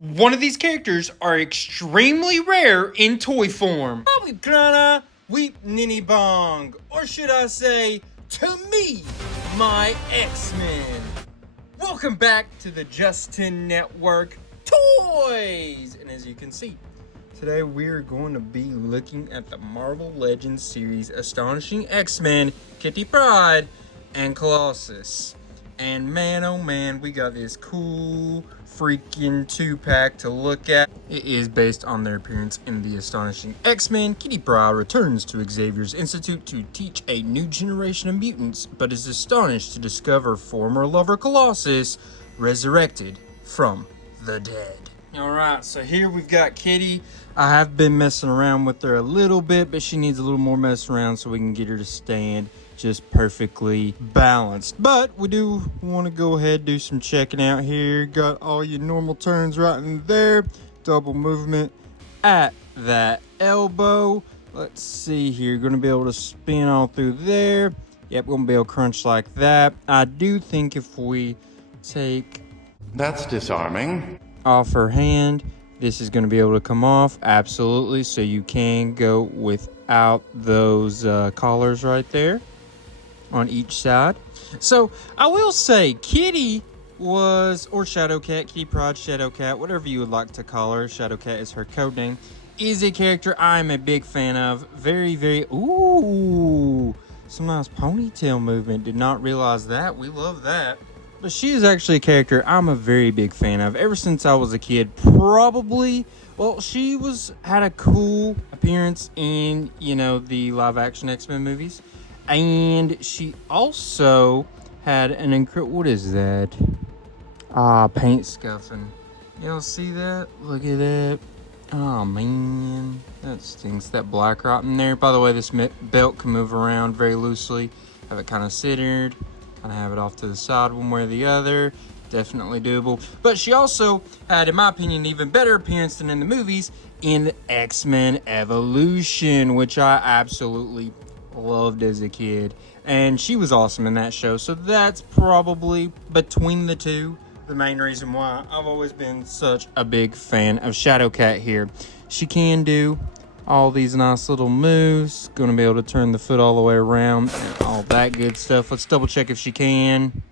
One of these characters are extremely rare in toy form. Weep Krana, weep Nini Bong, or should I say, to me, my X-Men. Welcome back to the Justin Network Toys! And as you can see, today we're going to be looking at the Marvel Legends series Astonishing X-Men, Kitty Pryde, and Colossus. And man, oh man, we got this cool freaking 2-pack to look at. It is based on their appearance in the Astonishing X-Men. Kitty Pryde returns to Xavier's Institute to teach a new generation of mutants, but is astonished to discover former lover Colossus resurrected from the dead. Alright, so here we've got Kitty. I have been messing around with her a little bit, but she needs a little more mess around so we can get her to stand just perfectly balanced. But we do want to go ahead and do some checking out here. Got all your normal turns right in there. Double movement at that elbow. Let's see here. Going to be able to spin all through there. Yep, going to be able to crunch like that. I do think if we take... That's disarming. Off her hand, this is going to be able to come off. Absolutely. So you can go without those collars right there on each side. So I will say Kitty was, or Shadowcat, Kitty Pryde, Shadowcat, whatever you would like to call her. Shadowcat is her code name. Is a character I'm a big fan of. Very, very, ooh, some nice ponytail movement. Did not realize that. We love that. But she is actually a character I'm a very big fan of. Ever since I was a kid, probably. Well, she had a cool appearance in, the live-action X-Men movies. And she also had an incredible... What is that? Paint scuffing. Y'all see that? Look at that. Oh, man. That stinks. That black right in there. By the way, this belt can move around very loosely. Have it kind of centered. Kind of have it off to the side one way or the other. Definitely doable. But she also had, in my opinion, an even better appearance than in the movies in X-Men Evolution, which I absolutely loved as a kid. And she was awesome in that show. So that's probably, between the two, the main reason why I've always been such a big fan of Shadowcat here. She can do all these nice little moves. Going to be able to turn the foot all the way around and all that good stuff. Let's double check if she can.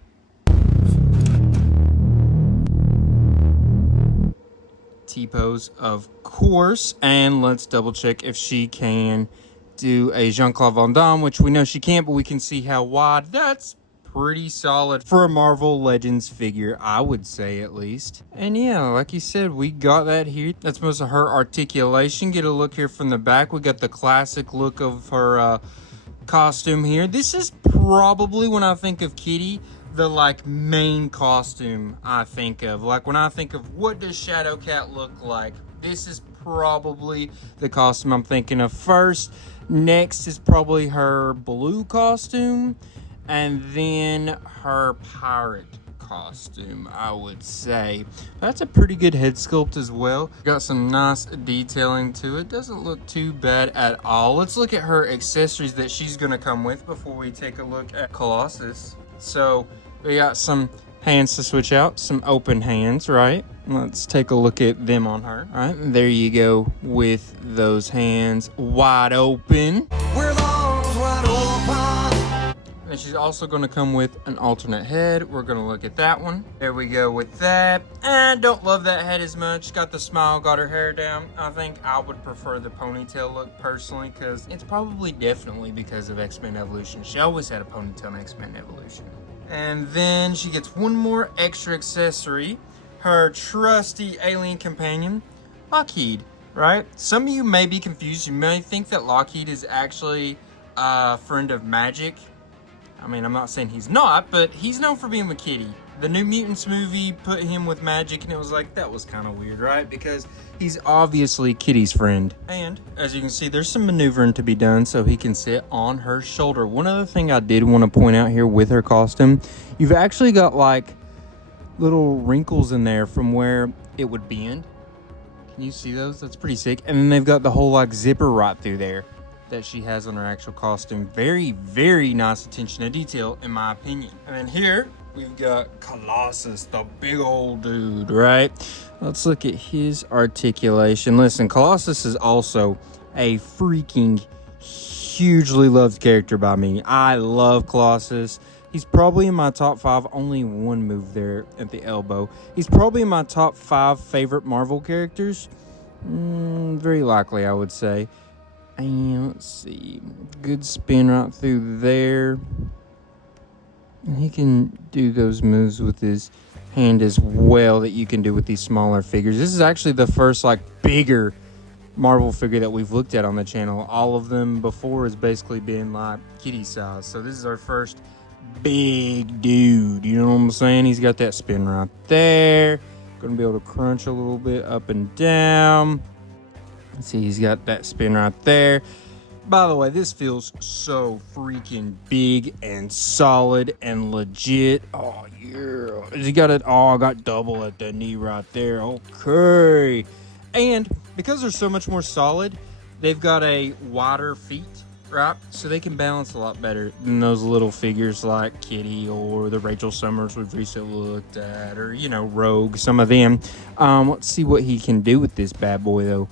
T-pose, of course. And let's double check if she can do a Jean-Claude Van Damme, which we know she can't, but we can see how wide. That's pretty solid for a Marvel Legends figure, I would say, at least. And yeah, like you said, we got that here. That's most of her articulation. Get a look here from the back. We got the classic look of her costume here. This is probably, when I think of Kitty, the main costume I think of. Like when I think of what does Shadowcat look like, this is probably the costume I'm thinking of first. Next is probably her blue costume, and then her pirate costume, I would say. That's a pretty good head sculpt as well. Got some nice detailing to it. Doesn't look too bad at all. Let's look at her accessories that she's going to come with before we take a look at Colossus. So we got some hands to switch out, some open hands, right? Let's take a look at them on her. All right, there you go with those hands wide open. We're wide open. And she's also going to come with an alternate head. We're going to look at that one. There we go with that. And don't love that head as much. Got the smile, got her hair down. I think I would prefer the ponytail look personally, because it's probably definitely because of X-Men Evolution. She always had a ponytail in X-Men Evolution. And then she gets one more extra accessory. Her trusty alien companion, Lockheed, right? Some of you may be confused. You may think that Lockheed is actually a friend of Magic. I mean, I'm not saying he's not, but he's known for being with Kitty. The New Mutants movie put him with Magic, and it was like, that was kind of weird, right? Because he's obviously Kitty's friend. And, as you can see, there's some maneuvering to be done so he can sit on her shoulder. One other thing I did want to point out here with her costume, you've actually got, little wrinkles in there from where it would bend. Can you see those? That's pretty sick. And then they've got the whole, zipper right through there that she has on her actual costume. Very, very nice attention to detail, in my opinion. And then here, we've got Colossus, the big old dude, right? Let's look at his articulation. Listen, Colossus is also a freaking hugely loved character by me. I love Colossus. He's probably in my top 5. Only one move there at the elbow. He's probably in my top 5 favorite Marvel characters. Very likely, I would say. And let's see. Good spin right through there. And he can do those moves with his hand as well that you can do with these smaller figures. This is actually the first, like, bigger Marvel figure that we've looked at on the channel. All of them before has basically been, like, kitty size. So this is our first big dude. You know what I'm saying? He's got that spin right there. Gonna be able to crunch a little bit up and down. See, he's got that spin right there. By the way, this feels so freaking big and solid and legit. Oh, yeah. He got it. Oh, I got double at the knee right there. Okay. And because they're so much more solid, they've got a wider feet, right? So they can balance a lot better than those little figures like Kitty or the Rachel Summers we've recently looked at, or, you know, Rogue, some of them. Let's see what he can do with this bad boy, though.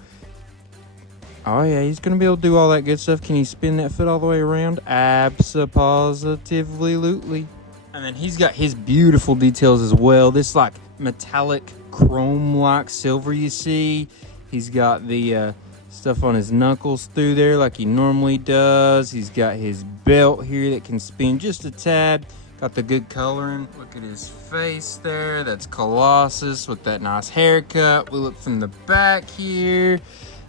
Oh, yeah, he's going to be able to do all that good stuff. Can he spin that foot all the way around? Abso-positively-lutely. And then he's got his beautiful details as well. This, like, metallic chrome-like silver you see. He's got the stuff on his knuckles through there like he normally does. He's got his belt here that can spin just a tad. Got the good coloring. Look at his face there. That's Colossus with that nice haircut. We look from the back here.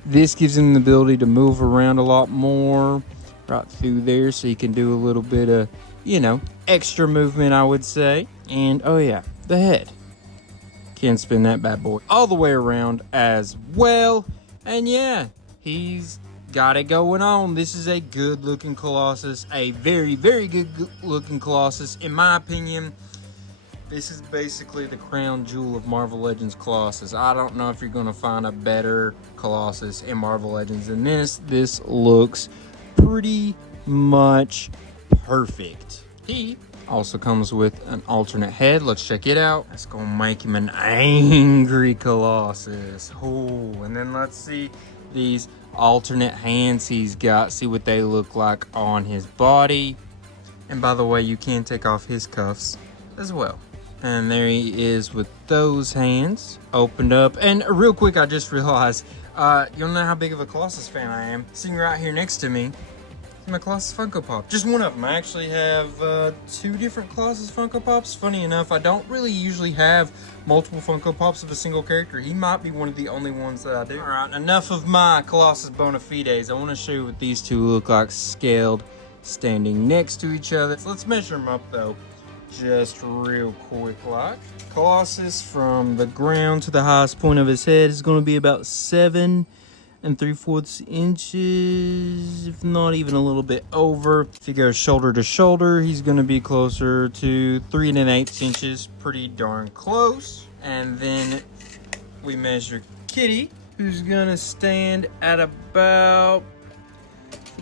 This gives him the ability to move around a lot more right through there, so he can do a little bit of, you know, extra movement, I would say. And, oh yeah, the head. Can spin that bad boy all the way around as well. And yeah, he's got it going on. This is a good-looking Colossus. A very, very good-looking Colossus, in my opinion. This is basically the crown jewel of Marvel Legends Colossus. I don't know if you're going to find a better Colossus in Marvel Legends than this. This looks pretty much perfect. He also comes with an alternate head. Let's check it out. That's going to make him an angry Colossus. Oh, and then let's see these alternate hands he's got. See what they look like on his body. And by the way, you can take off his cuffs as well. And there he is with those hands opened up. And real quick, I just realized, you'll know how big of a Colossus fan I am. Sitting right here next to me is my Colossus Funko Pop. Just one of them. I actually have 2 different Colossus Funko Pops. Funny enough, I don't really usually have multiple Funko Pops of a single character. He might be one of the only ones that I do. All right, enough of my Colossus bona fides. I want to show you what these two look like scaled, standing next to each other. So let's measure them up, though. Just real quick like. Colossus from the ground to the highest point of his head is going to be about 7 3/4 inches, if not even a little bit over. If you go shoulder to shoulder, he's going to be closer to 3 1/8 inches, pretty darn close. And then we measure Kitty, who's going to stand at about,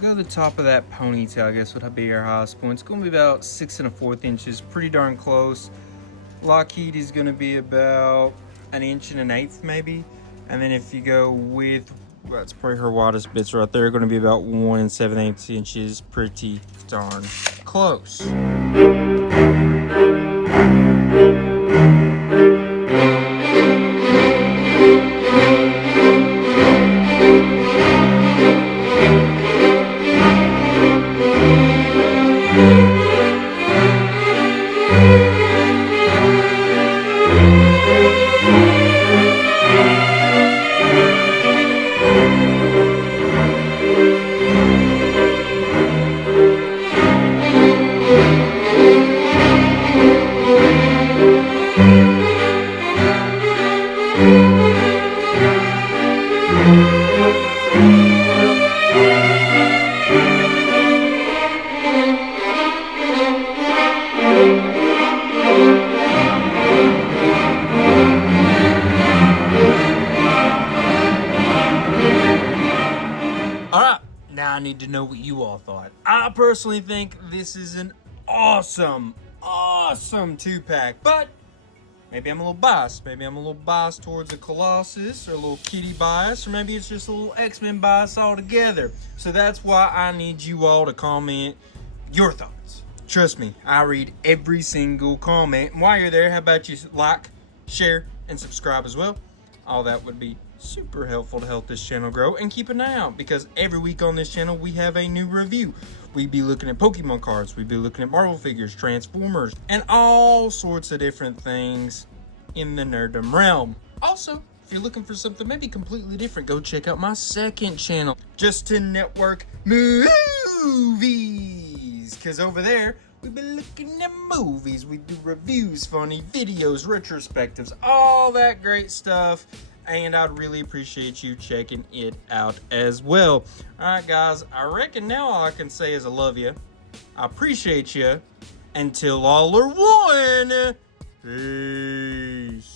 go to the top of that ponytail, I guess would be our highest point. It's going to be about 6 1/4 inches, pretty darn close. Lockheed is going to be about 1 1/8 inches maybe. And then if you go with, well, that's probably her widest bits right there, going to be about 1 7/8 inches, pretty darn close. Now I need to know what you all thought. I personally think this is an awesome awesome 2-pack. But maybe I'm a little biased. Maybe I'm a little biased towards a Colossus or a little Kitty bias, or maybe it's just a little X-Men bias altogether. So that's why I need you all to comment your thoughts. Trust me, I read every single comment. And while you're there, how about you like, share, and subscribe as well? All that would be super helpful to help this channel grow. And keep an eye out, because every week on this channel we have a new review. We'd be looking at Pokemon cards, we'd be looking at Marvel figures, Transformers, and all sorts of different things in the nerddom realm. Also, if you're looking for something maybe completely different, go check out my second channel, Justin Network Movies, because over there we've been looking at movies. We do reviews, funny videos, retrospectives, all that great stuff. And I'd really appreciate you checking it out as well. Alright guys, I reckon now all I can say is I love you. I appreciate you. Until all are one. Peace.